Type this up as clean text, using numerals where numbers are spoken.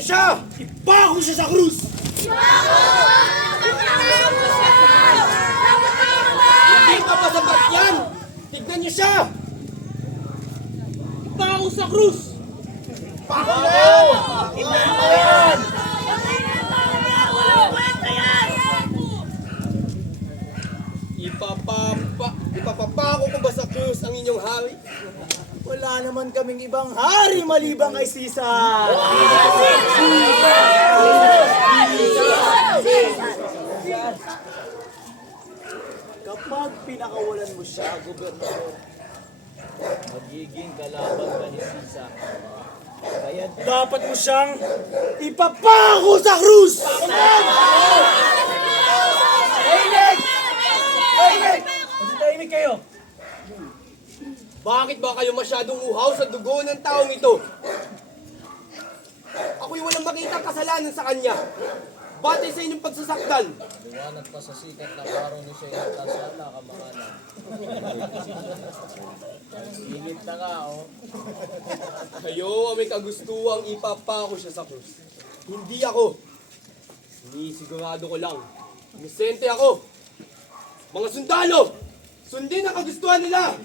niyo siya! Ipako siya sa krus! Hindi pa pasapat yan! Tignan niyo siya! Ipako sa krus! Ipako yan! Ipako yan! Ipapapako ko ba sa krus ang inyong hari? Wala naman kaming ibang hari malibang kay Caesar. Kapag pinakawalan mo siya, gobernador, magiging kalaban ka ni Caesar. Kaya dapat mo siyang ipapako sa krus! Tahimik kayo! Bakit ba kayo masyadong uhaw sa dugo ng taong ito? Ako'y walang makitang kasalanan sa kanya. Batay sa inyong pagsasaktan. Liwanag pa sa sikat na araw ni siya inatasala ka mga anak. Init na nga, oh. Kayo ang may kagustuhang ipapako siya sa krus. Hindi ako. Sinisigurado ko lang. Inosente ako. Mga sundalo! Sundin ang kagustuhan nila!